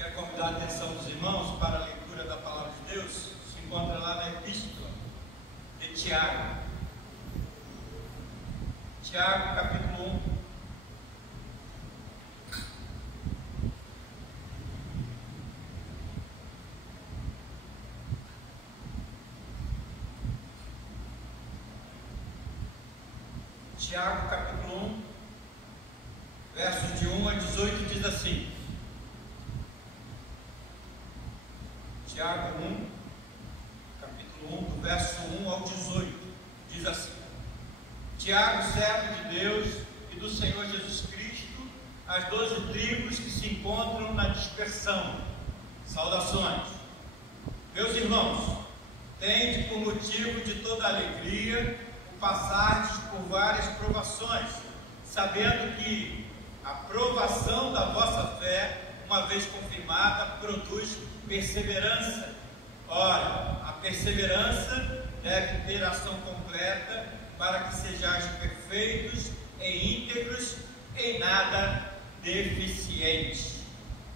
Quero convidar a atenção dos irmãos para a leitura da Palavra de Deus. Se encontra lá na Epístola de Tiago. Tiago, capítulo 1. Tiago, capítulo 1, versos de 1 a 18, diz assim. Tiago 1, capítulo 1, do verso 1 ao 18, diz assim: Tiago, servo de Deus e do Senhor Jesus Cristo, as 12 tribos que se encontram na dispersão. Saudações. Meus irmãos, tende por motivo de toda alegria o passardes por várias provações, sabendo que a provação da vossa fé, uma vez confirmada, produz perseverança. Ora, a perseverança deve ter ação completa, para que sejais perfeitos e íntegros, em nada deficientes.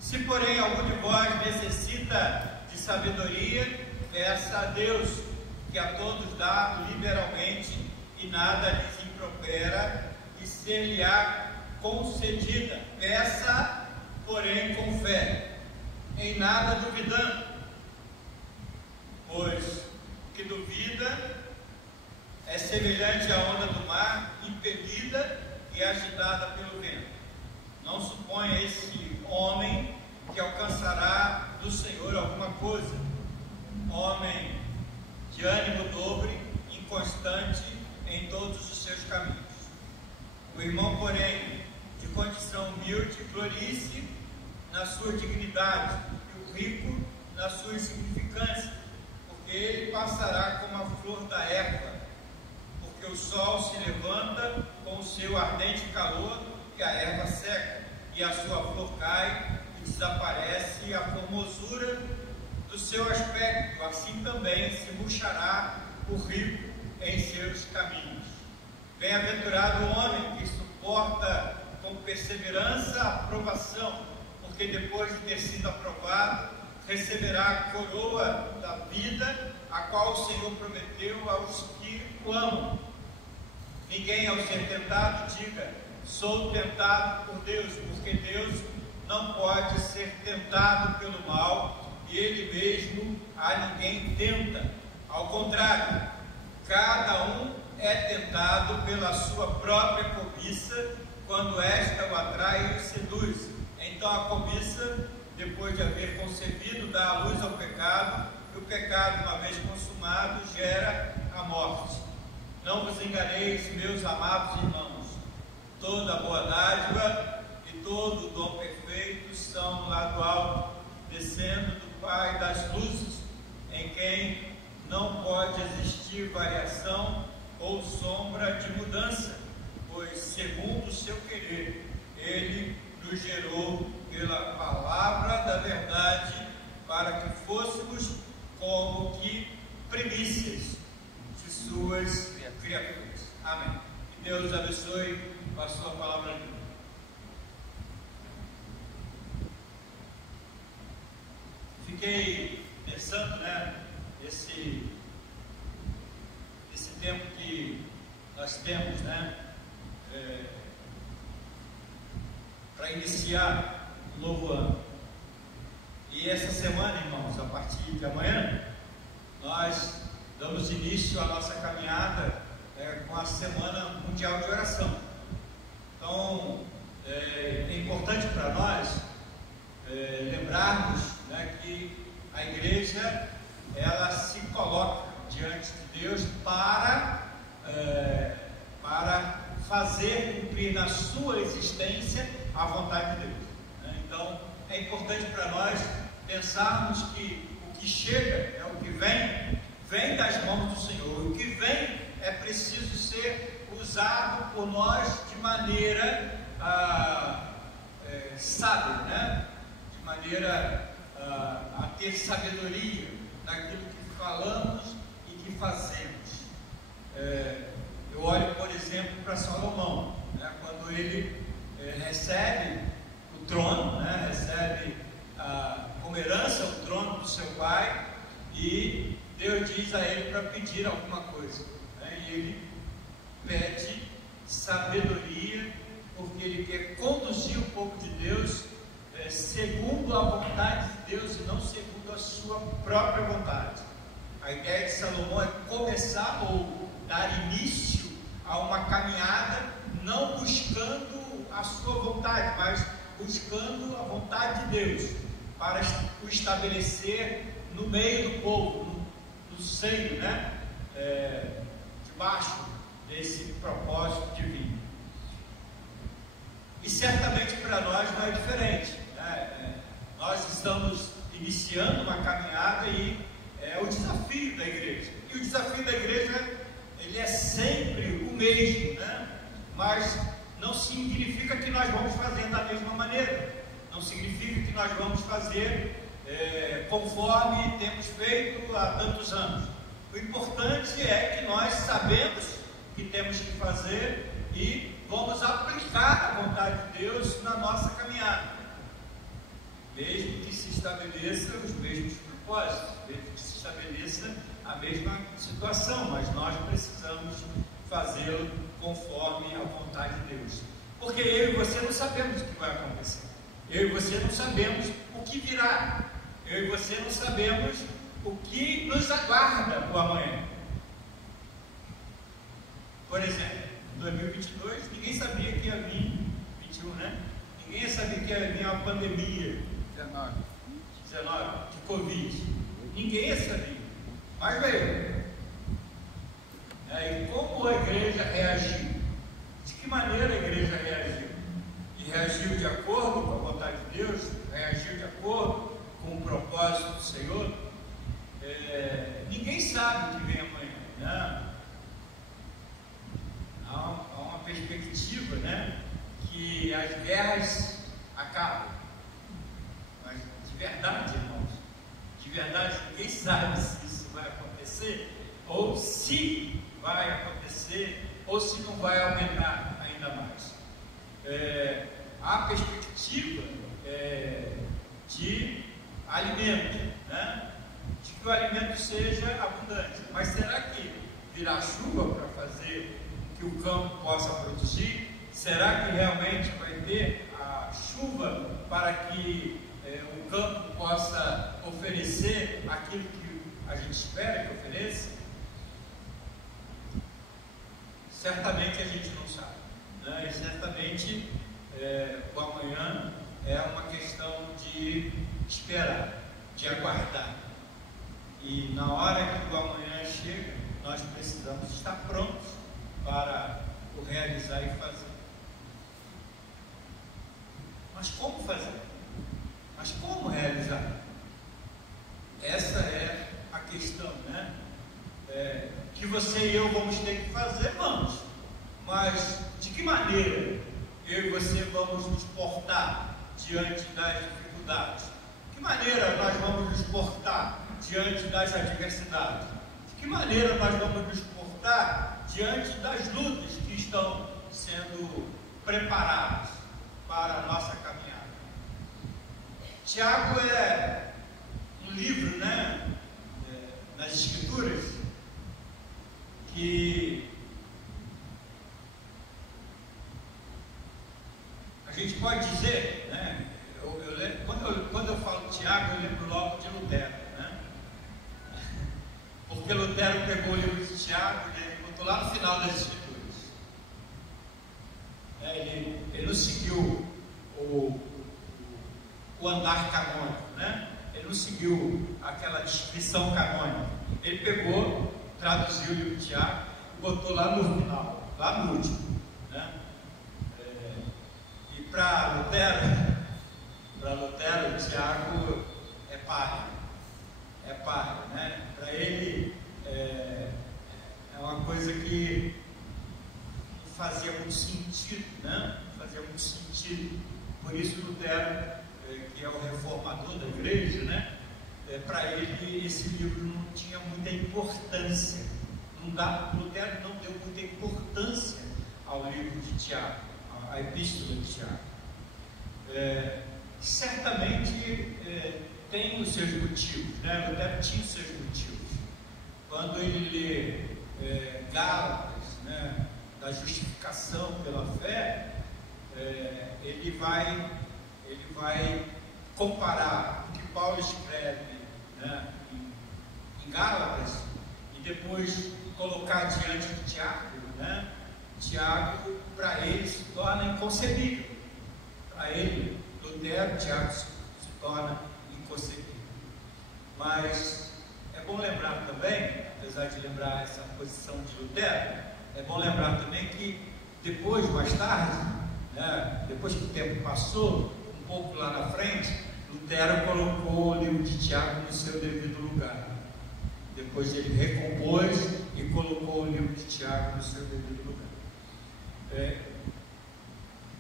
Se, porém, algum de vós necessita de sabedoria, peça a Deus, que a todos dá liberalmente, e nada lhes impropera, e ser-lhe-á concedida. Peça, porém, com fé, em nada duvidando, pois o que duvida é semelhante à onda do mar, impelida e agitada pelo vento. Não suponha esse homem que alcançará do Senhor alguma coisa. Homem de ânimo dobre, inconstante em todos os seus caminhos. O irmão, porém, de condição humilde, glorie-se na sua dignidade, e o rico na sua insignificância, porque ele passará como a flor da erva, porque o sol se levanta com o seu ardente calor, e a erva seca, e a sua flor cai, e desaparece a formosura do seu aspecto. Assim também se murchará o rico em seus caminhos. Bem-aventurado o homem que suporta com perseverança a provação, porque depois de ter sido aprovado, receberá a coroa da vida, a qual o Senhor prometeu aos que o amam. Ninguém, ao ser tentado, diga: sou tentado por Deus, porque Deus não pode ser tentado pelo mal, e Ele mesmo a ninguém tenta. Ao contrário, cada um é tentado pela sua própria cobiça, quando esta o atrai e o seduz. Então a cobiça, depois de haver concebido, dá a luz ao pecado, e o pecado, uma vez consumado, gera a morte. Não vos enganeis, meus amados irmãos, toda boa dádiva e todo dom perfeito são lá do alto, descendo do Pai das luzes, em quem não pode existir variação ou sombra de mudança, pois, segundo o seu querer, Ele nos gerou pela palavra da verdade, para que fôssemos como que primícias de suas criaturas. Amém. Que Deus abençoe a sua palavra. Fiquei pensando, esse tempo que nós temos, para iniciar um novo ano. E essa semana, irmãos, a partir de amanhã, nós damos início à nossa caminhada com a Semana Mundial de Oração. Então, é importante para nós lembrarmos que a igreja, ela se coloca diante de Deus para fazer cumprir na sua existência a vontade de Deus. Então, é importante para nós pensarmos que o que chega é o que vem das mãos do Senhor. O que vem é preciso ser usado por nós de maneira sábia, de maneira a ter sabedoria naquilo que falamos e que fazemos. Eu olho, por exemplo, para Salomão, quando ele recebe o trono, recebe como herança o trono do seu pai, e Deus diz a ele para pedir alguma coisa, né? E ele pede sabedoria, porque ele quer conduzir o povo de Deus segundo a vontade de Deus e não segundo a sua própria vontade. A ideia de Salomão é começar ou dar início a uma caminhada, não buscando a sua vontade, mas buscando a vontade de Deus, para o estabelecer no meio do povo, no seio, né? Debaixo desse propósito divino. E certamente para nós não é diferente, né? Nós estamos iniciando uma caminhada e é o desafio da igreja. E o desafio da igreja, ele é sempre o mesmo, né? Mas não significa que nós vamos fazer da mesma maneira. Não significa que nós vamos fazer conforme temos feito há tantos anos. O importante é que nós sabemos que temos que fazer e vamos aplicar a vontade de Deus na nossa caminhada, mesmo que se estabeleça os mesmos propósitos, mesmo que se estabeleça a mesma situação, mas nós precisamos fazê-lo conforme a vontade de Deus, porque eu e você não sabemos o que vai acontecer, eu e você não sabemos o que virá, eu e você não sabemos o que nos aguarda o amanhã. Por exemplo, em 2022, ninguém sabia que ia vir, 21, né? Ninguém sabia que ia vir uma pandemia 19 de Covid. Ninguém ia saber, mas veio. E como a igreja reagiu? De que maneira a igreja reagiu? E reagiu de acordo com a vontade de Deus? Reagiu de acordo com o propósito do Senhor? Ninguém sabe o que vem amanhã, né? Há uma perspectiva, né, que as guerras acabam, mas de verdade, irmãos, de verdade ninguém sabe se isso vai acontecer, ou se vai acontecer, ou se não vai aumentar ainda mais. Há perspectiva de alimento, né? De que o alimento seja abundante, mas será que virá chuva para fazer que o campo possa produzir? Será que realmente vai ter a chuva para que o campo possa oferecer aquilo que a gente espera que ofereça? Certamente a gente não sabe, né? E certamente o amanhã é uma questão de esperar, de aguardar. E na hora que o amanhã chega, nós precisamos estar prontos para o realizar e fazer. Mas como fazer? Mas como realizar? Essa é a questão, né? Que você e eu vamos ter que fazer, vamos. Mas de que maneira eu e você vamos nos portar diante das dificuldades? De que maneira nós vamos nos portar diante das adversidades? De que maneira nós vamos nos portar diante das lutas que estão sendo preparadas para a nossa caminhada? Tiago é um livro, né, nas Escrituras, que a gente pode dizer, né, quando eu falo Tiago, eu lembro logo de Lutero, né? Porque Lutero pegou o livro de Tiago e botou lá no final das Escrituras. Ele não seguiu o andar canônico, né? Ele não seguiu aquela descrição canônica. Ele pegou, traduziu o livro de Tiago e botou lá no final, lá no último, né? E para Lutero, Tiago é pai, né? Para ele é uma coisa que não fazia muito sentido, né? Não fazia muito sentido. Por isso Lutero, que é o reformador da igreja, né? Para ele esse livro não tinha muita importância. Lutero não deu muita importância ao livro de Tiago, à epístola de Tiago. certamente tem os seus motivos, né? Lutero tinha os seus motivos. Quando ele lê Gálatas, né, da justificação pela fé, ele vai comparar o que Paulo escreve, né, em Gálatas e depois colocar diante de Tiago, né? Tiago, para ele, se torna inconcebível. Para ele, Lutero, Tiago se torna inconcebível. Mas é bom lembrar também, apesar de lembrar essa posição de Lutero, é bom lembrar também que depois, mais tarde, né, depois que o tempo passou, um pouco lá na frente, Lutero colocou o livro de Tiago no seu devido lugar. Depois ele recompôs e colocou o livro de Tiago no seu devido lugar.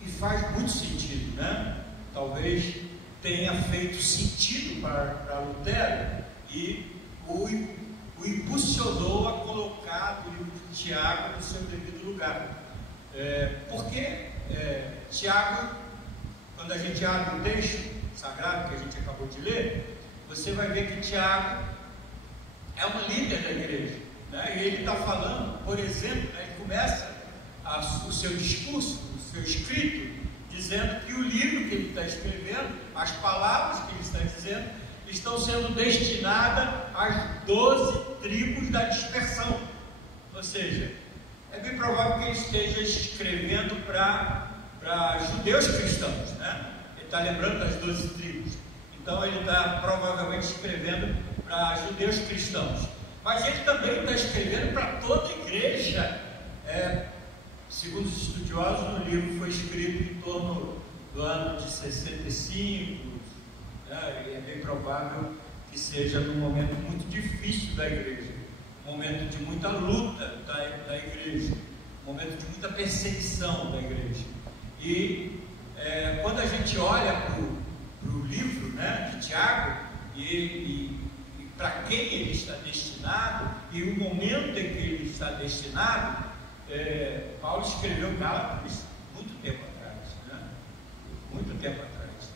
E faz muito sentido, né? Talvez tenha feito sentido para Lutero e o impulsionou a colocar o livro de Tiago no seu devido lugar. Porque Tiago, quando a gente abre o texto sagrado que a gente acabou de ler, você vai ver que Tiago é um líder da igreja, né? E ele está falando, por exemplo, né, ele começa o seu discurso, o seu escrito, dizendo que o livro que ele está escrevendo, as palavras que ele está dizendo, estão sendo destinadas às 12 tribos da dispersão. Ou seja, é bem provável que ele esteja escrevendo para judeus cristãos, né? Ele está lembrando das 12 tribos. Então ele está provavelmente escrevendo para judeus cristãos. Mas ele também está escrevendo para toda a igreja. Segundo os estudiosos, o livro foi escrito em torno do ano de 65, né? E é bem provável que seja num momento muito difícil da igreja, um momento de muita luta da igreja, um momento de muita perseguição da igreja. E quando a gente olha para o livro, né, de Tiago e para quem ele está destinado e o momento em que ele está destinado, Paulo escreveu Gálatas muito tempo atrás, né? Muito tempo atrás.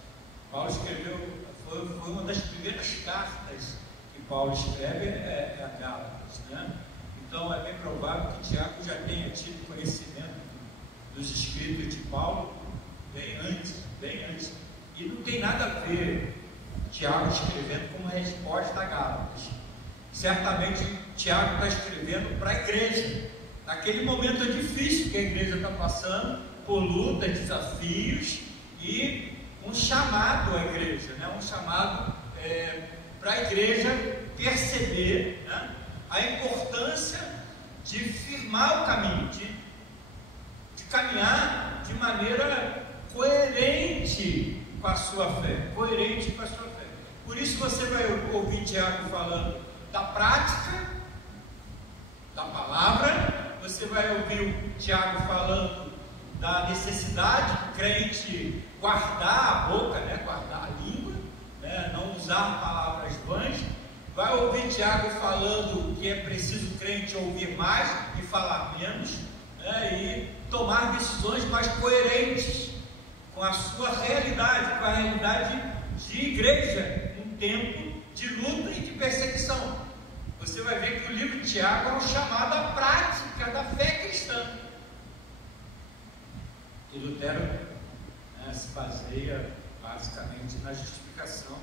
Paulo escreveu, foi uma das primeiras cartas que Paulo escreve, a Gálatas, né? Então é bem provável que Tiago já tenha tido conhecimento dos escritos de Paulo bem antes. E não tem nada a ver Tiago escrevendo como resposta a Gálatas. Certamente Tiago está escrevendo para a igreja. Naquele momento difícil que a igreja está passando, por lutas, desafios, e um chamado à igreja, né? Um chamado para a igreja perceber, né, a importância de firmar o caminho, de caminhar de maneira coerente com a sua fé, Por isso você vai ouvir Tiago falando da prática, da palavra. Você vai ouvir o Tiago falando da necessidade do crente guardar a boca, né? Guardar a língua, né? Não usar palavras vãs. Vai ouvir Tiago falando que é preciso o crente ouvir mais e falar menos, né? E tomar decisões mais coerentes com a sua realidade, com a realidade de igreja, um tempo de luta e de perseguição. Você vai ver que o livro de Tiago é um chamado à prática da fé cristã. E Lutero, né, se baseia basicamente na justificação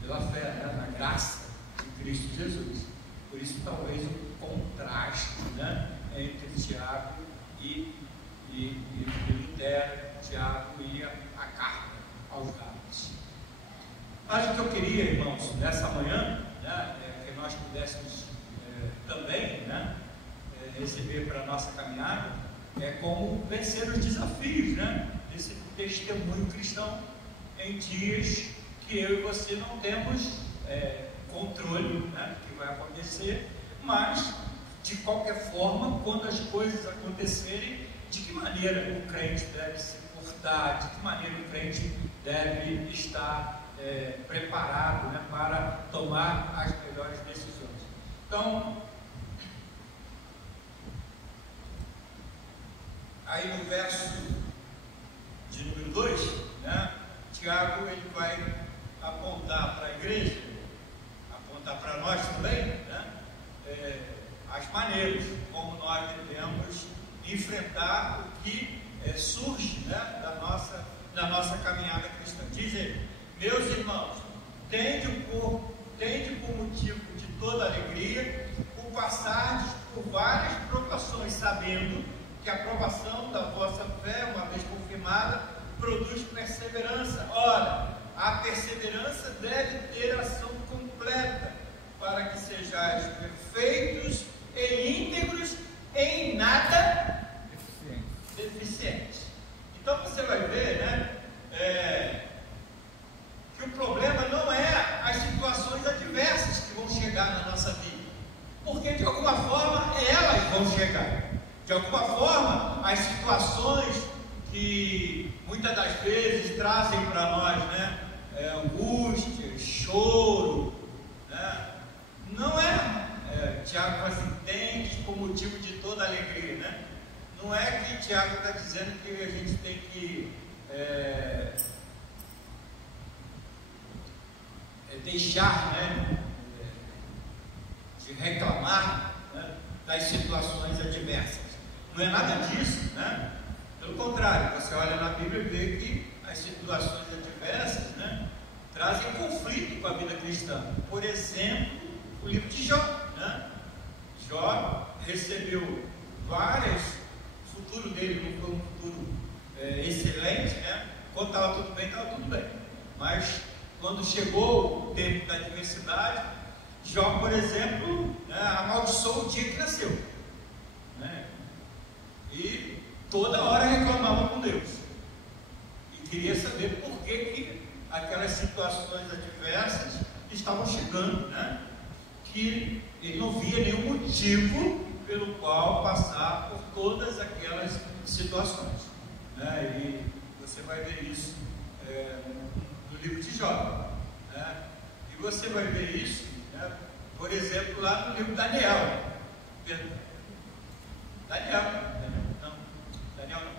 pela fé, né, na graça de Cristo Jesus. Por isso, talvez o contraste, né, entre Tiago e Lutero, Tiago e a carta aos Gálatas. Mas o que eu queria, irmãos, nessa manhã, né, que nós pudéssemos também, né, receber para a nossa caminhada, como vencer os desafios, né, desse testemunho cristão em dias que eu e você não temos controle, né, do que vai acontecer, mas de qualquer forma, quando as coisas acontecerem, de que maneira o crente deve se portar, de que maneira o crente deve estar preparado, né, para tomar as melhores decisões. Então, aí no verso de número 2, né, né, da nossa caminhada cristã. Diz ele: meus irmãos, tende por motivo de toda alegria o passardes por várias provações, sabendo que a provação da vossa fé, uma vez confirmada, produz perseverança. Ora, a perseverança deve ter ação completa, para que sejais perfeitos e íntegros, em nada deficientes. Então você vai ver, né, que o problema não é as situações adversas que vão chegar na nossa vida, porque de alguma forma elas vão chegar. De alguma forma, as situações que muitas das vezes trazem para nós, né, angústia, choro, né, não é, Tiago fala assim, tende por motivo de toda alegria, né? Não é que Tiago está dizendo que a gente tem que deixar, né, de reclamar, né, das situações adversas. Não é nada disso, né? Pelo contrário, você olha na Bíblia e vê que as situações adversas, né, trazem conflito com a vida cristã. Por exemplo, o livro de Jó, né? Jó recebeu várias, o futuro dele não foi um futuro excelente, né? Quando estava tudo bem, mas quando chegou o tempo da adversidade, Jó, por exemplo, né, amaldiçoou o dia que nasceu, né? E toda hora reclamava com Deus e queria saber por que aquelas situações adversas estavam chegando, né? Que ele não via nenhum motivo pelo qual passar por todas aquelas situações, né? E você vai ver isso no livro de Jó, né? E você vai ver isso, né, por exemplo, lá no livro de Daniel,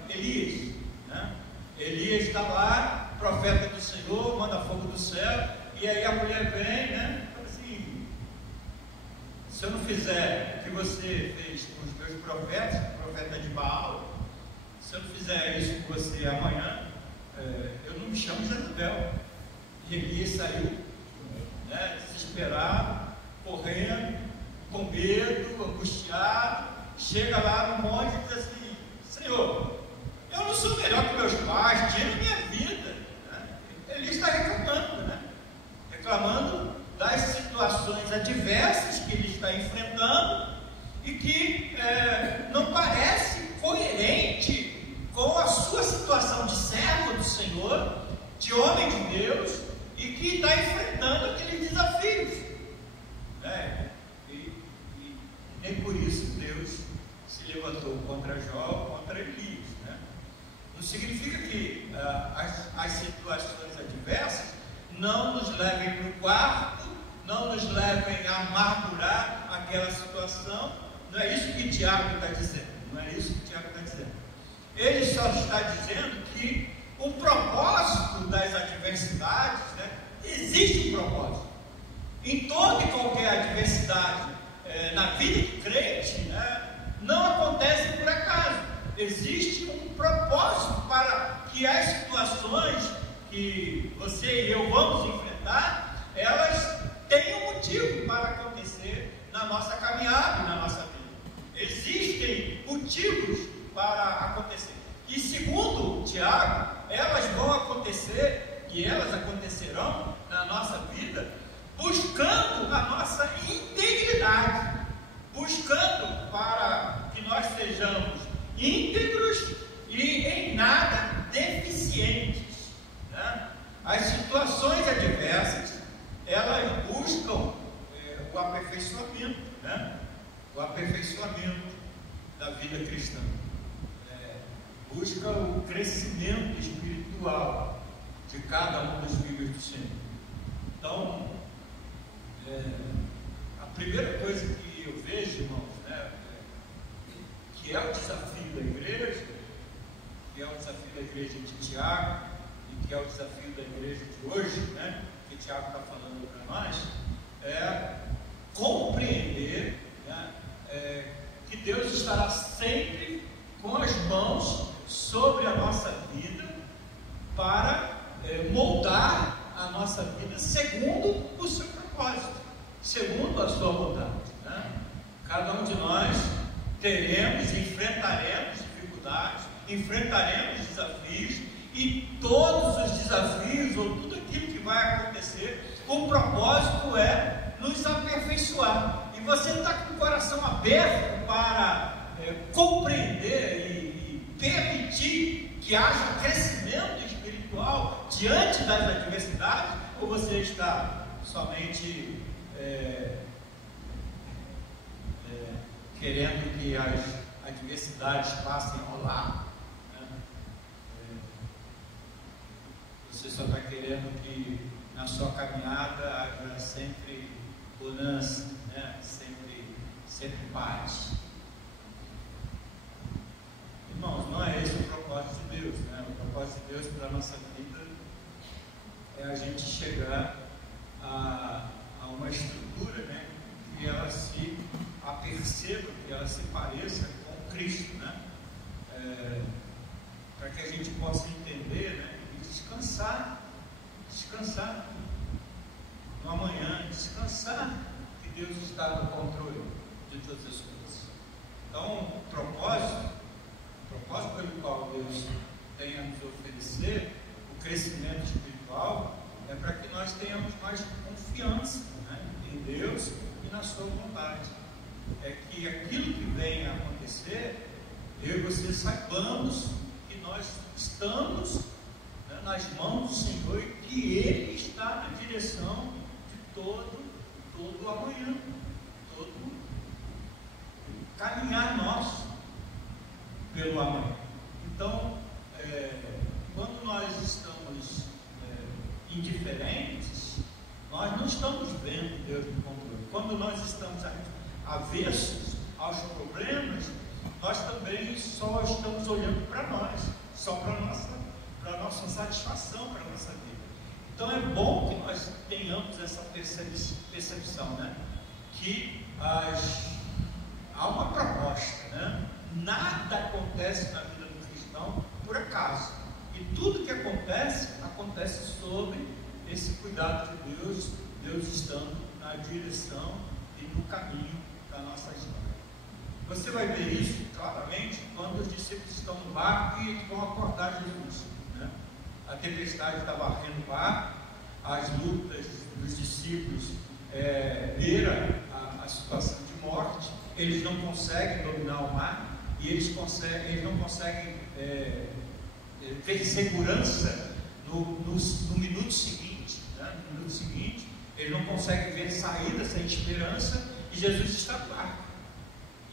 Elias, né? Elias está lá, profeta do Senhor, manda fogo do céu, e aí a mulher vem, né, fala assim: se eu não fizer o que você fez com os meus profetas, profeta de Baal, se eu não fizer isso com você amanhã, eu não me chamo Jezabel. E Elias saiu, né, desesperado, correndo, com medo, angustiado, chega lá no monte e diz assim: Senhor, eu não sou melhor que meus pais, tira minha vida, né? Ele está reclamando, né? Reclamando das situações adversas que ele está enfrentando e que não parece coerente com a sua situação de servo do Senhor, de homem de Deus, e que está enfrentando aqueles desafios, né? E nem por isso Deus se levantou contra Jó, contra Elias, né? Não significa que as situações adversas não nos levem para o quarto, não nos levem a amargurar aquela situação. Não é isso que Tiago está dizendo, não é isso que Tiago está dizendo. Ele só está dizendo que o propósito das adversidades, né, existe um propósito. Em toda e qualquer adversidade na vida do crente, né, não acontece por acaso. Existe um propósito para que as situações que você e eu vamos enfrentar, elas tenham motivo para acontecer na nossa caminhada e na nossa vida. Existem motivos para acontecer. E segundo Tiago, elas vão acontecer e elas acontecerão na nossa vida buscando a nossa integridade, buscando para que nós sejamos íntegros e em nada deficientes, né? As situações adversas, elas buscam o aperfeiçoamento, né? O aperfeiçoamento da vida cristã, busca o crescimento espiritual de cada um dos filhos do Senhor. Então, a primeira coisa que eu vejo, irmãos, né, que é o desafio da igreja, que é o desafio da igreja de Tiago, e que é o desafio da igreja de hoje, né, que Tiago está falando para nós, é compreender, né, que Deus estará sempre com as mãos sobre a nossa vida para moldar a nossa vida segundo o seu propósito, segundo a sua vontade, né? Cada um de nós teremos, enfrentaremos dificuldades, enfrentaremos desafios, e todos os desafios, ou tudo aquilo que vai acontecer, o propósito é nos aperfeiçoar. E você está com o coração aberto para compreender e permitir que haja crescimento espiritual diante das adversidades, ou você está somente querendo que as adversidades passem ao lado, né? Você só está querendo que na sua caminhada haja sempre bonança, né? Sempre paz. Irmãos, não é esse o propósito de Deus, né? O propósito de Deus para a nossa vida é a gente chegar a uma estrutura, né? Que ela se aperceba, que ela se pareça com Cristo, né? Para que a gente possa entender, né? E descansar no amanhã, descansar que Deus está no controle de todas as coisas. Então, o propósito pelo qual Deus tem a nos oferecer, o crescimento espiritual, é para que nós tenhamos mais confiança, né, em Deus e na sua vontade. É que aquilo que vem a acontecer, eu e você saibamos que nós estamos, né, nas mãos do Senhor, e que Ele está na direção de todo o amanhã, todo caminhar nosso pelo amanhã. Então, quando nós estamos indiferentes, nós não estamos vendo Deus no controle. Quando nós estamos avessos aos problemas, nós também só estamos olhando para nós, só para a nossa satisfação, para a nossa vida. Então é bom que nós tenhamos essa percepção, né? Que há uma proposta, né? Nada acontece na vida do cristão por acaso, e tudo que acontece sob esse cuidado de Deus, Deus estando na direção e no caminho da nossa história. Você vai ver isso claramente quando os discípulos estão no barco e vão acordar Jesus, né? A tempestade está varrendo o barco, as lutas dos discípulos beira a situação de morte, eles não conseguem dominar o mar, e eles não conseguem ter segurança no minuto seguinte, né? No minuto seguinte, eles não conseguem ver saída sem esperança, e Jesus está no barco.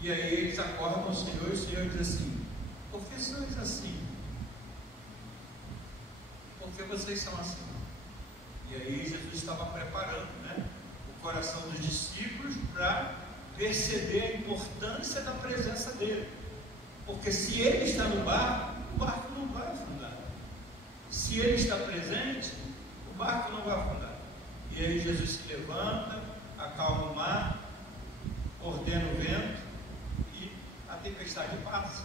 E aí eles acordam o Senhor, e o Senhor diz assim: por que sois assim? Por que vocês são assim? E aí Jesus estava preparando, né, o coração dos discípulos para perceber a importância da presença dele. Porque se ele está no barco, o barco não vai afundar. Se ele está presente, o barco não vai afundar. E aí Jesus se levanta, acalma o mar, ordena o vento e a tempestade passa,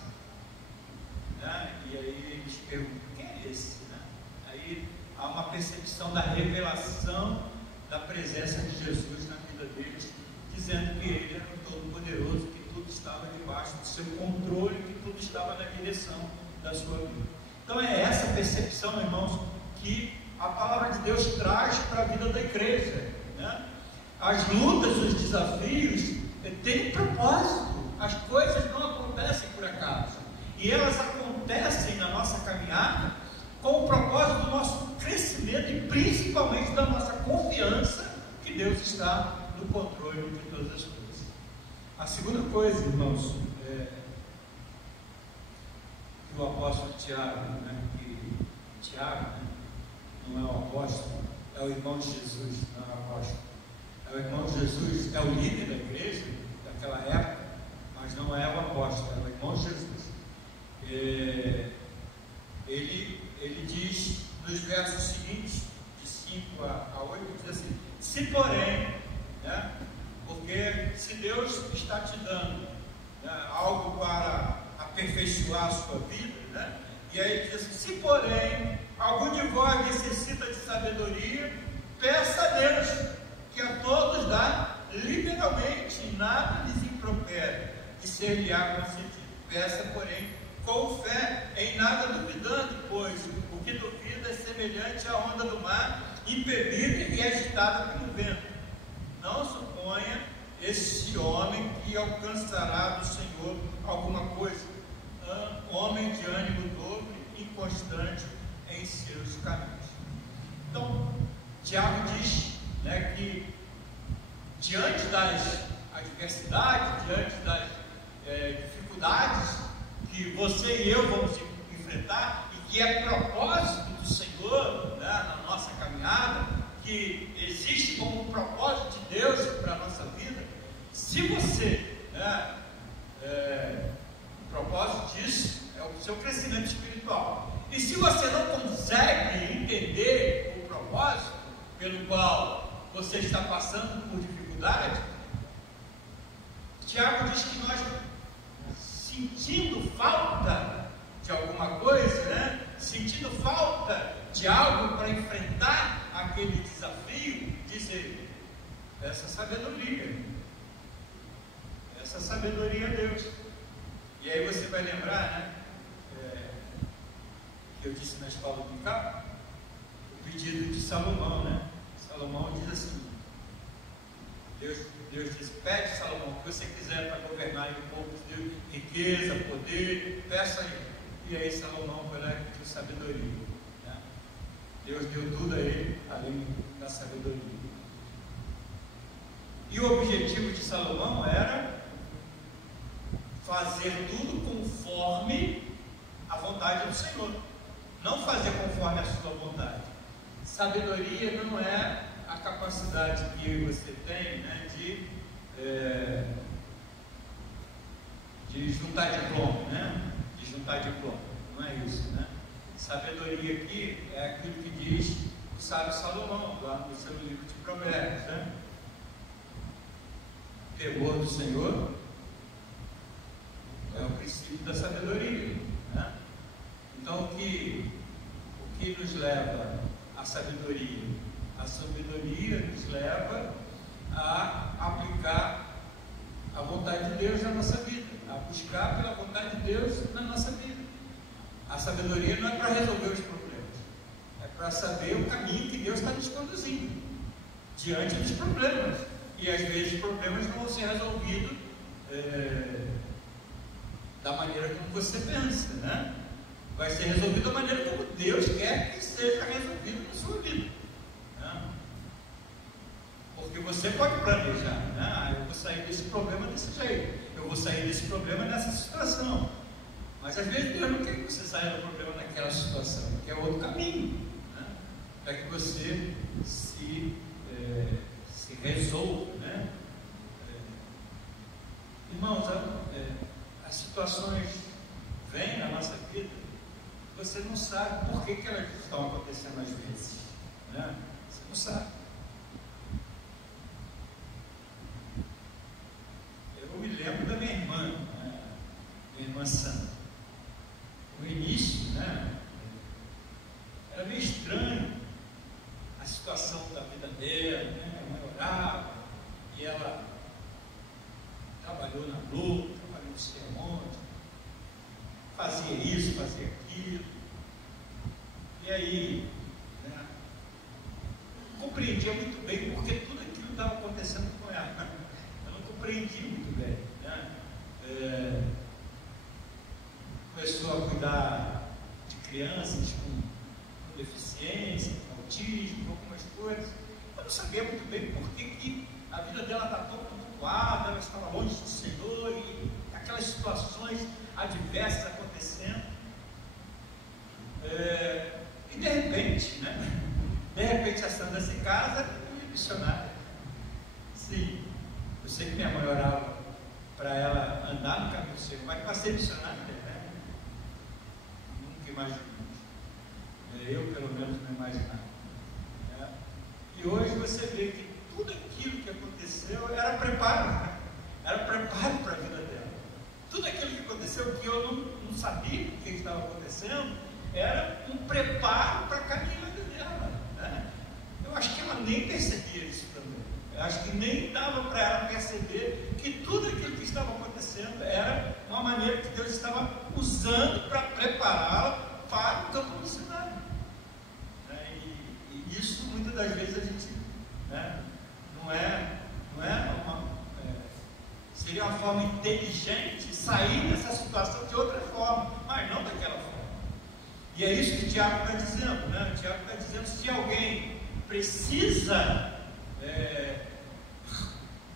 né? E aí eles perguntam: quem é esse? Né? Aí há uma percepção da revelação da presença de Jesus na vida deles, dizendo que ele era o Todo-Poderoso, que tudo estava debaixo do seu controle, que tudo estava na direção da sua vida. Então é essa percepção, irmãos, que a palavra de Deus traz para a vida da igreja, né? As lutas, os desafios têm propósito. As coisas não acontecem por acaso, e elas acontecem na nossa caminhada com o propósito do nosso crescimento e principalmente da nossa confiança que Deus está no controle de todas as coisas. A segunda coisa, irmãos, que o apóstolo Tiago, né, Tiago, né, não é o apóstolo, é o irmão de Jesus, não é o apóstolo. É o irmão de Jesus, é o líder da igreja daquela época, mas não é o apóstolo, é o irmão de Jesus. Ele diz nos versos seguintes, de 5 a 8, diz assim: se porém, né, porque se Deus está te dando, né, algo para aperfeiçoar a sua vida, né, E aí ele diz assim: se porém algum de vós necessita de sabedoria, peça a Deus, que a todos dá liberalmente, e nada lhes impropere, e ser-lhe-á concedido. Peça, porém, com fé, em nada duvidando, pois o que duvida é semelhante à onda do mar, impelida e agitada pelo vento. Não suponha esse homem que alcançará do Senhor alguma coisa. Homem de ânimo dobre, inconstante em seus caminhos. Então, Tiago diz, né, que diante das adversidades, diante das dificuldades que você e eu vamos enfrentar, e que é propósito do Senhor, né, na nossa caminhada, que existe como um propósito de Deus para a nossa vida. Se você, o propósito disso é o seu crescimento espiritual, e se você não consegue entender o propósito pelo qual você está passando por dificuldade, Tiago diz que nós, sentindo falta de alguma coisa, né, sentindo falta de algo para enfrentar aquele desafio, diz ele, essa sabedoria é Deus. E aí você vai lembrar, né, que eu disse na escola dominical, o pedido de Salomão, né? Salomão diz assim: Deus diz: pede, Salomão, o que você quiser para governar o povo de Deus, riqueza, poder, peça aí. E aí Salomão foi lá e pediu sabedoria, né? Deus deu tudo a ele, além da sabedoria. E o objetivo de Salomão era fazer tudo conforme a vontade do Senhor, não fazer conforme a sua vontade. Sabedoria não é a capacidade que eu e você tem, né, de juntar diploma, né? De juntar diploma, não é isso, né? Sabedoria aqui é aquilo que diz o sábio Salomão, lá no seu livro de Provérbios, né? O temor do Senhor é o princípio da sabedoria, né? Então, o que nos leva à sabedoria? A sabedoria nos leva a aplicar a vontade de Deus na nossa vida, a buscar pela vontade de Deus na nossa vida. A sabedoria não é para resolver os problemas, é para saber o caminho que Deus está nos conduzindo diante dos problemas. E às vezes os problemas não vão ser resolvidos da maneira como você pensa, né? Vai ser resolvido da maneira como Deus quer que seja resolvido na sua vida, né? Porque você pode planejar, né? Eu vou sair desse problema desse jeito, eu vou sair desse problema nessa situação. Mas às vezes Deus não quer que você saia do problema naquela situação, que é outro caminho, né? Para que você se resolva, né? Irmãos, as situações vêm na nossa vida, você não sabe por que elas estão acontecendo às vezes, né? Você não sabe. Eu me lembro da minha irmã, né? Minha irmã Sandra. No início, né, era meio estranho a situação da vida dela, né? A mãe orava e ela trabalhou na Globo, trabalhou no sei onde, fazia isso, fazia aquilo. E aí, né, compreendia muito bem porque tudo aquilo estava acontecendo com ela. Eu não compreendi muito bem, né? Começou a cuidar de crianças com deficiência, com autismo, com algumas coisas. Eu não sabia muito bem por que a vida dela está tão tumultuada, ela estava longe do Senhor e aquelas situações adversas acontecendo. E de repente, né? De repente a Sandra se casa e é missionária. Sim, eu sei que minha mãe orava para ela andar no caminho do Senhor, mas para ser missionária, né? Nunca imaginamos. Eu, pelo menos, não imaginava. Né? E hoje você vê que tudo aquilo que aconteceu era preparo, né? Era preparo para a vida dela. Tudo aquilo que aconteceu, que eu não sabia o que estava acontecendo, velocidade. E isso muitas das vezes a gente, né, seria uma forma inteligente sair dessa situação de outra forma, mas não daquela forma. E é isso que o Tiago está dizendo, né? O Tiago está dizendo: se alguém precisa,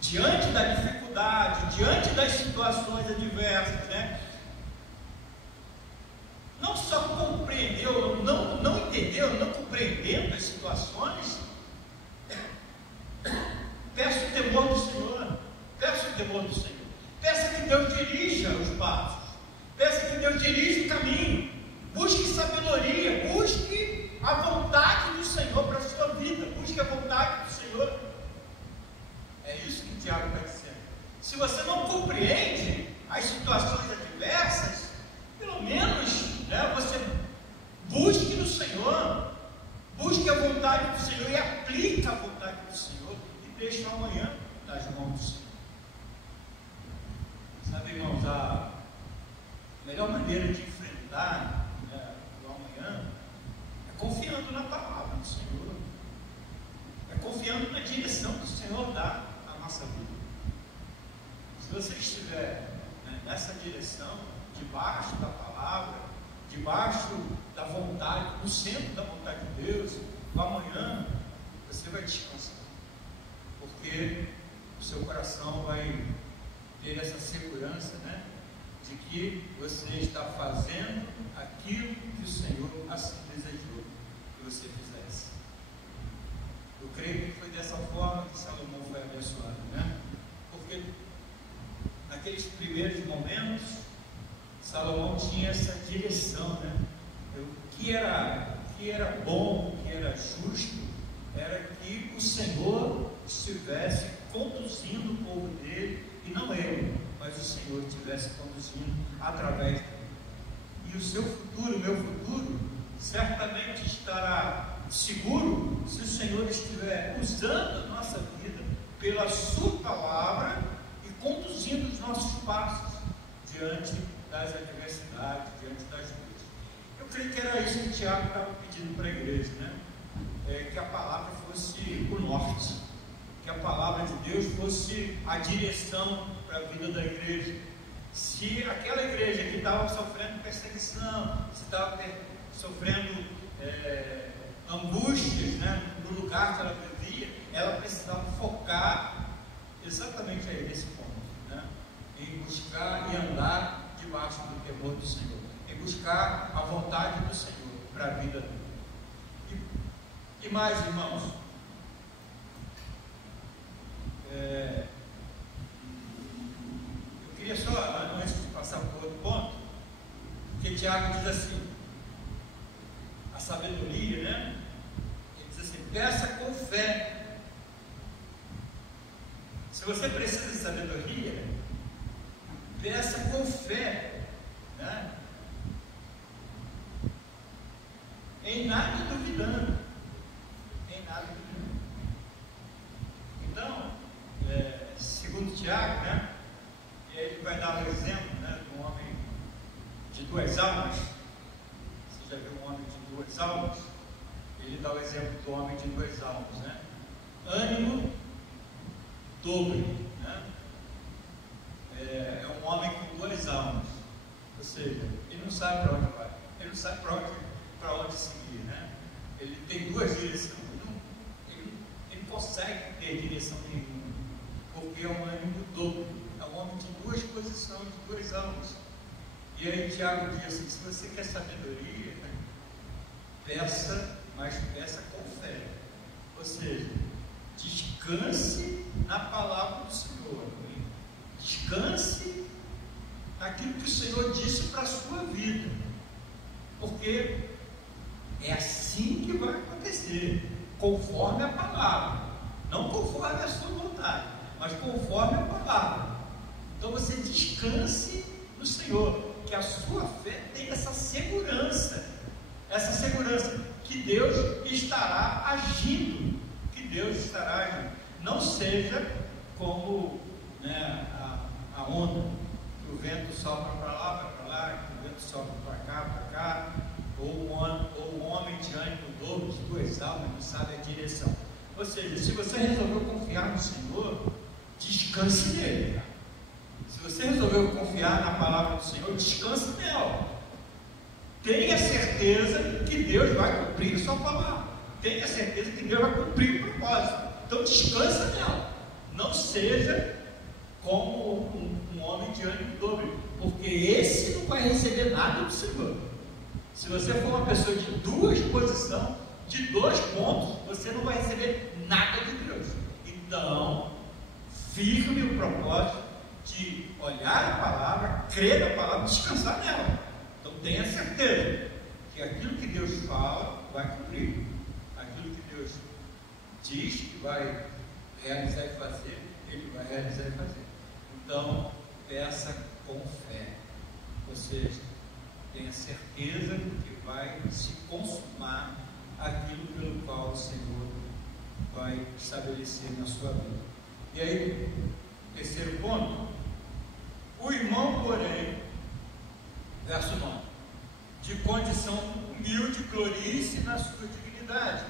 diante da dificuldade, diante das situações adversas, né, não só compreendeu, não entendeu, não compreendendo as situações, peça o temor do Senhor, peça o temor do Senhor, peça que Deus dirija os passos, peça que Deus dirija o caminho, busque sabedoria, busque a vontade do Senhor para a sua vida, busque a vontade do Senhor. É isso que o Tiago está dizendo. Se você não compreende as situações adversas, pelo menos, né, você busque no Senhor, busque a vontade do Senhor e aplique a vontade do Senhor e deixe o amanhã nas mãos do Senhor. Sabe, irmãos, a melhor maneira de enfrentar, né, o amanhã é confiando na palavra do Senhor, é confiando na direção que o Senhor dá à nossa vida. Se você estiver, né, nessa direção, debaixo da palavra, debaixo da vontade, no centro da vontade de Deus, o amanhã você vai descansar, porque o seu coração vai ter essa segurança, né, de que você está fazendo aquilo que o Senhor assim desejou que você fizesse. Eu creio que foi dessa forma que Salomão foi abençoado, né? Porque naqueles primeiros momentos Salomão tinha essa direção, né? O que era bom, o que era justo, era que o Senhor estivesse conduzindo o povo dele, e não ele, mas o Senhor estivesse conduzindo através dele. E o seu futuro, o meu futuro, certamente estará seguro se o Senhor estiver usando a nossa vida pela sua palavra e conduzindo os nossos passos diante das adversidades, diante das lutas. Eu creio que era isso que o Tiago estava pedindo para a igreja, né? Que a palavra fosse o norte, que a palavra de Deus fosse a direção para a vida da igreja. Se aquela igreja que estava sofrendo perseguição, se estava sofrendo angústias, né, no lugar que ela vivia, ela precisava focar exatamente aí nesse ponto, né, em buscar e andar debaixo do temor do Senhor, em buscar a vontade do Senhor para a vida dele. E mais, irmãos, eu queria só, antes de passar para o outro ponto, porque Tiago diz assim, a sabedoria, né? Ele diz assim: peça com fé. Se você precisa de sabedoria, peça com fé, né? Em nada duvidando, em nada duvidando. Então, segundo Tiago, né, ele vai dar um exemplo, né, de um homem de 2 almas. Você já viu um homem de 2 almas? Ele dá o exemplo do homem de 2 almas, né? Ânimo dobre, né? É um homem com 2 almas, ou seja, ele não sabe para onde vai, ele não sabe para onde seguir, né? Ele tem 2 direções, ele consegue ter direção nenhuma, porque é um ânimo dobro, é um homem de 2 posições, de 2 almas. E aí Tiago diz assim: se você quer sabedoria, né, peça, mas peça com fé, ou seja, descanse na palavra do Senhor, descanse naquilo que o Senhor disse para a sua vida, porque é assim que vai acontecer, conforme a palavra, não conforme a sua vontade, mas conforme a palavra. Então você descanse no Senhor, que a sua fé tem essa segurança que Deus estará agindo, não seja como, né, a onda, que o vento sopra para lá, que o vento sopra para cá, ou realizar, mas não sabe a direção. Ou seja, se você resolveu confiar no Senhor, descanse nele. Se você resolveu confiar na palavra do Senhor, descanse nela. Tenha certeza que Deus vai cumprir a sua palavra. Tenha certeza que Deus vai cumprir o propósito. Então descansa nela. Não seja como um homem de ânimo dobre, porque esse não vai receber nada do Senhor. Se você for uma pessoa de duas posições, de 2 pontos, você não vai receber nada de Deus. Então, firme o propósito de olhar a palavra, crer na palavra, descansar nela. Então tenha certeza que aquilo que Deus fala vai cumprir. Aquilo que Deus diz que vai realizar e fazer, Ele vai realizar e fazer. Então, peça com fé. Ou seja, tenha certeza que vai se consumar aquilo pelo qual o Senhor vai estabelecer na sua vida. E aí, terceiro ponto, o irmão, porém, verso 9, de condição humilde, glorie-se na sua dignidade,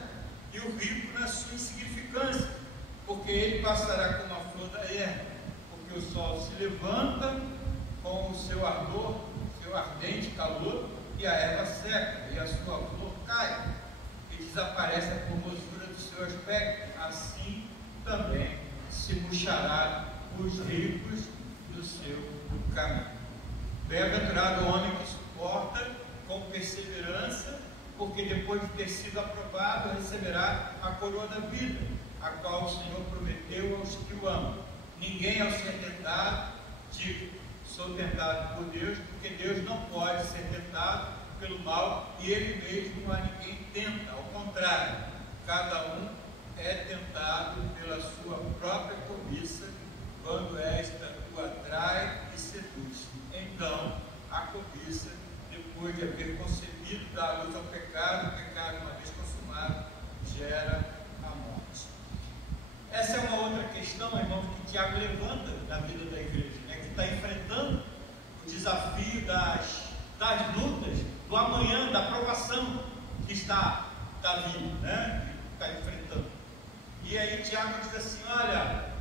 e o rico na sua insignificância, porque ele passará como a flor da erva, porque o sol se levanta com o seu ardor, seu ardente calor, e a erva seca, e a sua flor cai, e desaparece a formosura do seu aspecto, assim também se murchará os ricos do seu caminho. Bem-aventurado o homem que suporta com perseverança, porque depois de ter sido aprovado, receberá a coroa da vida, a qual o Senhor prometeu aos que o amam. Ninguém ao ser tentado, sou tentado por Deus, porque Deus não pode ser tentado pelo mal, e Ele mesmo a ninguém tenta. Ao contrário, cada um é tentado pela sua própria cobiça, quando esta o atrai e seduz. Então, a cobiça, depois de haver concebido, dá luz ao pecado, o pecado, uma vez consumado, gera a morte. Essa é uma outra questão, irmão, que Tiago levanta na vida da igreja, né? Que está enfrentando o desafio das lutas, do amanhã, da provação que está vindo, né? Que está enfrentando. E aí Tiago diz assim, olha,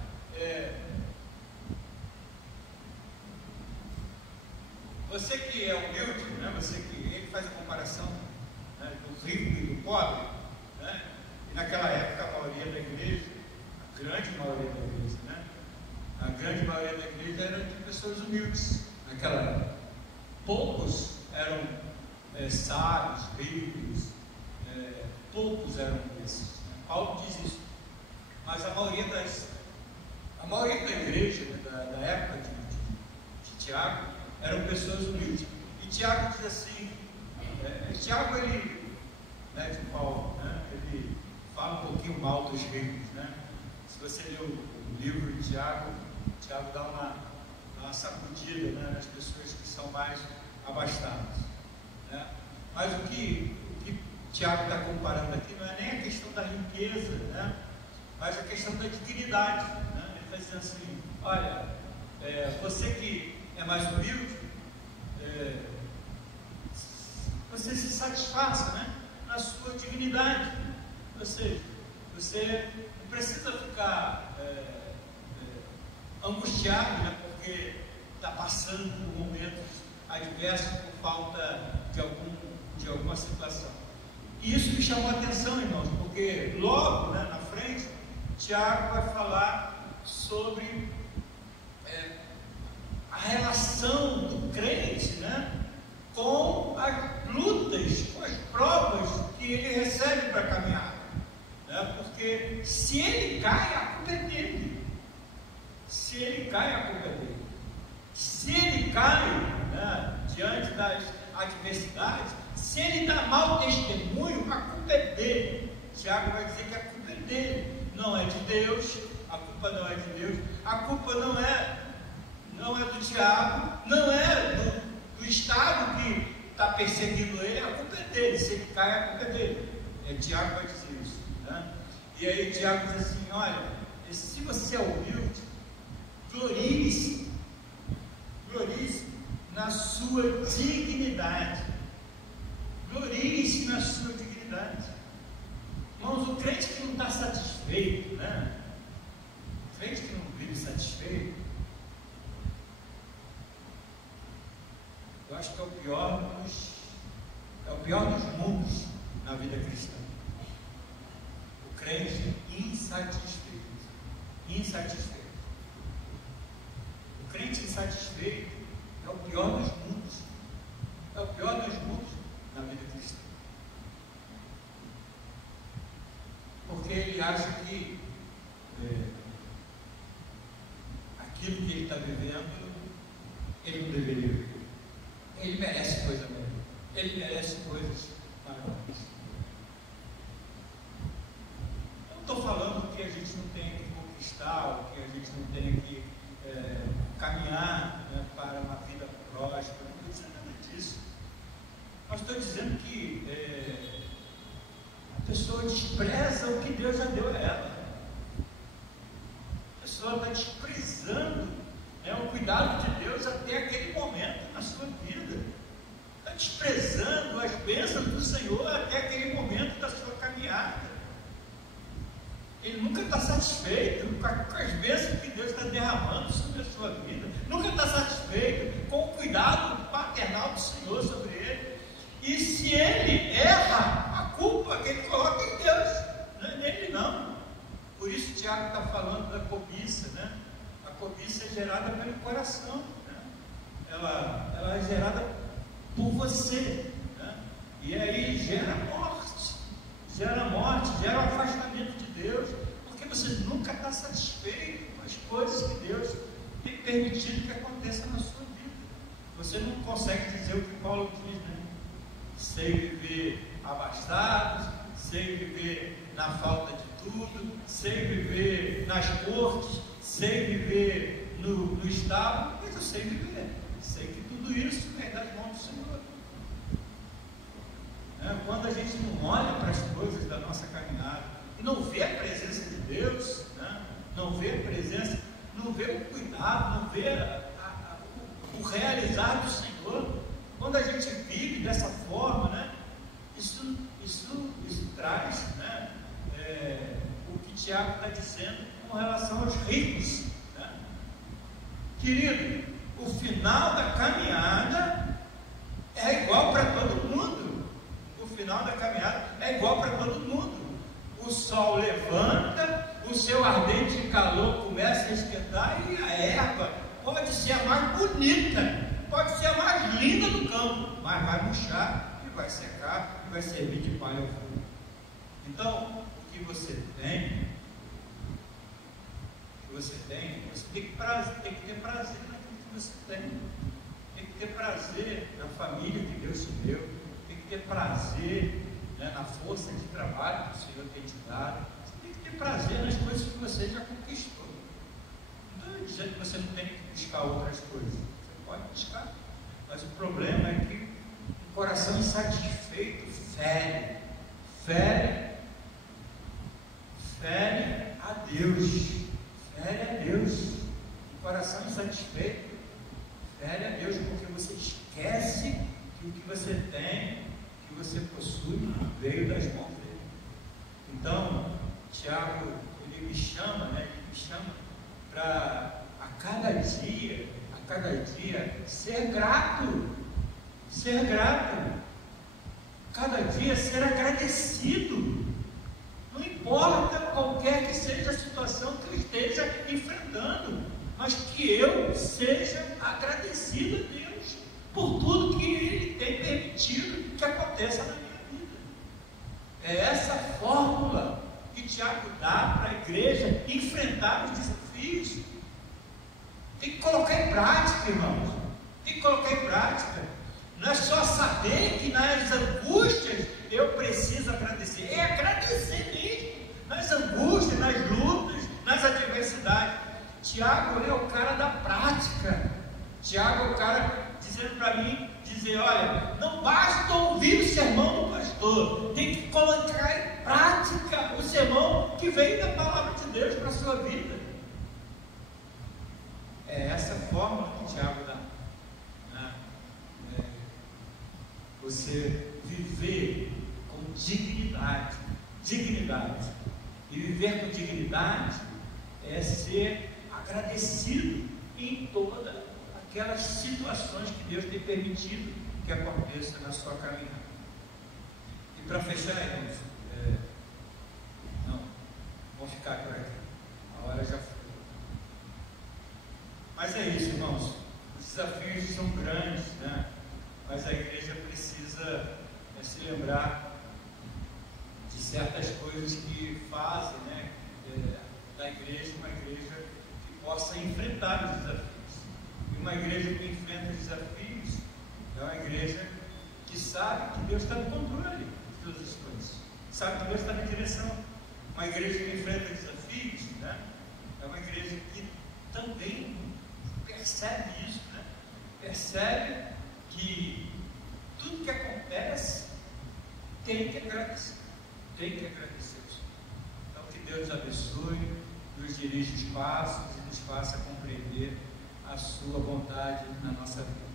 você que é humilde, né? Ele faz a comparação, né, do rico e do pobre, né? E naquela época a maioria da igreja, a grande maioria da igreja, né? A grande maioria da igreja era de pessoas humildes naquela época. Poucos eram sábios, ricos, poucos eram desses. Paulo diz isso. Mas a maioria da igreja, né, da época de Tiago, eram pessoas humildes. E Tiago diz assim, Tiago, ele, né, de Paulo, né, ele fala um pouquinho mal dos ricos, né? Se você ler o livro de Tiago dá uma sacudida, né, nas pessoas que são mais abastadas, né? Mas o que Tiago está comparando aqui não é nem a questão da riqueza, né, mas a questão da dignidade, né? Ele está dizendo assim, olha, você que é mais humilde, você se satisfaça, né, na sua dignidade. Ou seja, você não precisa ficar angustiado, né, porque está passando por momentos adversos por falta de alguma situação. E isso me chamou a atenção, irmãos, porque logo, né, na frente, Tiago vai falar sobre a relação do crente, né, com as lutas, com as provas que ele recebe para caminhar, né, porque se ele cai, a culpa é dele. Se ele cai, a culpa é dele. Se ele cai, né, diante das adversidades, se ele dá mau testemunho, a culpa é dele. Tiago vai dizer que a culpa é dele, não é de Deus. A culpa não é de Deus, a culpa não é do diabo, não é do Estado que está perseguindo ele, a culpa é dele. Se ele cai, a culpa é dele. Tiago vai dizer isso, né? E aí Tiago diz assim, olha, se você é humilde, glorie-se na sua dignidade. Glorie-se na sua dignidade. insatisfeito, né? Crente que não vive satisfeito, eu acho que é o pior dos mundos na vida cristã. O crente insatisfeito. O crente insatisfeito é o pior dos mundos. É o pior dos mundos na vida cristã. Porque ele acha que aquilo que ele está vivendo, ele não deveria viver. Ele merece coisa melhor. Ele merece coisas maiores. Eu não estou falando que a gente não tem que conquistar, ou que a gente não tem que caminhar, né, para uma vida próspera. Não estou dizendo nada disso. Mas estou dizendo que a pessoa despreza o que Deus já deu a ela. A pessoa está desprezando, né, o cuidado de Deus até aquele momento na sua vida. Está desprezando as bênçãos do Senhor até aquele momento da sua caminhada. Ele nunca está satisfeito com as bênçãos que Deus está derramando sobre a sua vida. Nunca está satisfeito com o cuidado paternal do Senhor sobre ele. E se ele erra, a culpa que ele coloca em Deus, não é nele não. Por isso Tiago está falando da cobiça, né? A cobiça é gerada pelo coração, né? Ela é gerada por você, né? E aí gera morte, gera o afastamento de Deus, porque você nunca está satisfeito com as coisas que Deus tem permitido que aconteça na sua vida. Você não consegue dizer o que Paulo diz, né? Sei viver abastado, sei viver na falta de tudo, sei viver nas cortes, sei viver no estábulo, mas eu sei viver. Sei que tudo isso vem das mãos do Senhor. Quando a gente não olha para as coisas da nossa caminhada e não vê a presença de Deus, né? Não vê a presença, não vê o cuidado, não vê o realizar do Senhor, quando a gente vive dessa forma, né? Isso traz, né? O que Tiago está dizendo com relação aos ricos, né? Querido, o final da caminhada é igual para todo mundo. O final da caminhada é igual para todo mundo. O sol levanta, o seu ardente calor começa a esquentar e a erva pode ser a mais bonita, pode ser a mais linda do campo, mas vai murchar e vai secar e vai servir de palha ao fogo. Então, o que você tem, você tem que ter prazer naquilo que você tem. Tem que ter prazer na família que Deus te deu. Tem que ter prazer, né, na força de trabalho que o Senhor tem te dado. Você tem que ter prazer nas coisas que você já conquistou. Não estou dizendo que você não tem que buscar outras coisas. Você pode buscar. Mas o problema é que o coração insatisfeito fere a Deus. Fere a Deus. O coração insatisfeito fere a Deus, porque você esquece que o que você tem, que você possui, veio das mãos dele. Então, Tiago, ele me chama, né? Ele me chama para a cada dia, ser grato. Cada dia ser agradecido. Não importa qualquer que seja a situação que eu esteja enfrentando, mas que eu seja agradecido a Deus por tudo que Ele tem permitido que aconteça na minha vida. É essa fórmula que Tiago dá para a igreja enfrentar os desafios. Tem que colocar em prática, irmãos. Tem que colocar em prática. Não é só saber que nas angústias eu preciso agradecer. É agradecer mesmo. Nas angústias, nas lutas, nas adversidades. Tiago é o cara da prática. Tiago é o cara dizendo para mim, olha, não basta ouvir o sermão do pastor, tem que colocar em prática o sermão que veio da palavra de Deus para a sua vida. É essa fórmula que Tiago dá. Você viver com dignidade. E viver com dignidade é ser agradecido em todas aquelas situações que Deus tem permitido que aconteça na sua caminhada. E para fechar, irmãos, não, vamos ficar por aqui, a hora já foi. Mas é isso, irmãos, os desafios são grandes, né? Mas a igreja precisa se lembrar de certas coisas que fazem, né, da igreja uma igreja que possa enfrentar os desafios. E uma igreja que enfrenta os desafios é uma igreja que sabe que Deus está no controle de todas as coisas, sabe que Deus está na direção. Uma igreja que enfrenta desafios, né, é uma igreja que também percebe isso, né? Percebe que tudo que acontece tem que agradecer, tem que agradecer. Então que Deus nos abençoe, nos dirija os passos e nos faça compreender a sua vontade na nossa vida.